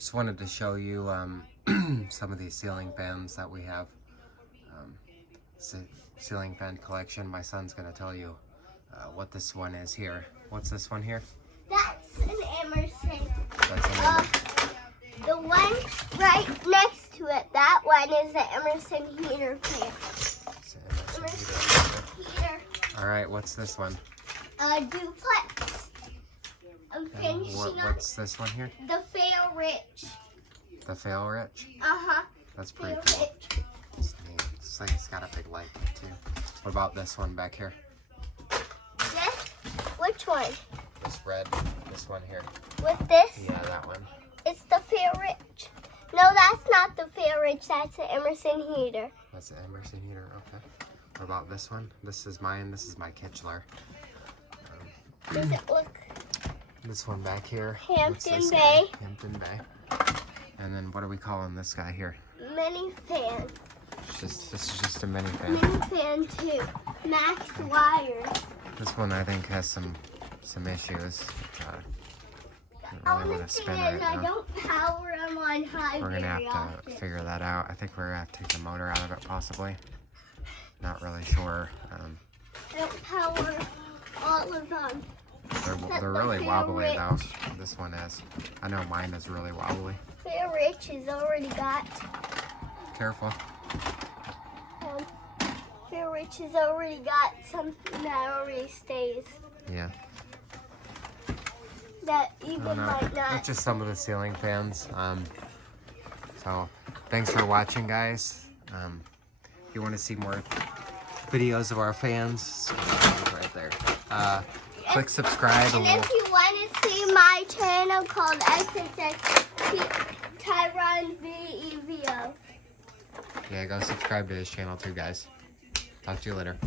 Just wanted to show you some of these ceiling fans that we have. It's a ceiling fan collection. My son's gonna tell you what this one is here. What's this one here? That's an Emerson. That's an Emerson. The one right next to it, that one is the Emerson heater fan. It's an Emerson Heater. All right, what's this one? Duplex. I'm finishing What's this one here? the Fail Rich. The Fail Rich? Uh-huh. That's pretty Fail cool. Rich. It's neat. It's like it's got a big light too. What about this one back here? This? Which one? This red, this one here. With this? Yeah, that one. It's the Fail Rich. No, that's not the Fail Rich. That's the Emerson heater. That's the Emerson heater, okay. What about this one? This is mine. This is my Kitchler. Does it look This one back here. What's Hampton this Bay? guy? Hampton Bay. And then what are we calling this guy here? mini fan? This is just a mini fan. Mini fan too. Max wire. This one I think has some issues. Don't really want to spin right I now. don't power them on high We're gonna very have to often. figure that out. I think we're gonna have to take the motor out of it possibly. Not really sure. I don't power all of them. They're really wobbly though. This one is. I know mine is really wobbly. Fair Rich has already got. Careful. Fair Rich has already got something that already stays. Yeah. That even might not. That's just some of the ceiling fans. So thanks for watching, guys. If you want to see more videos of our fans, right there. Click subscribe. And if you want to see my channel called SSX Tyron VEVO. Yeah, go subscribe to his channel too, guys. Talk to you later.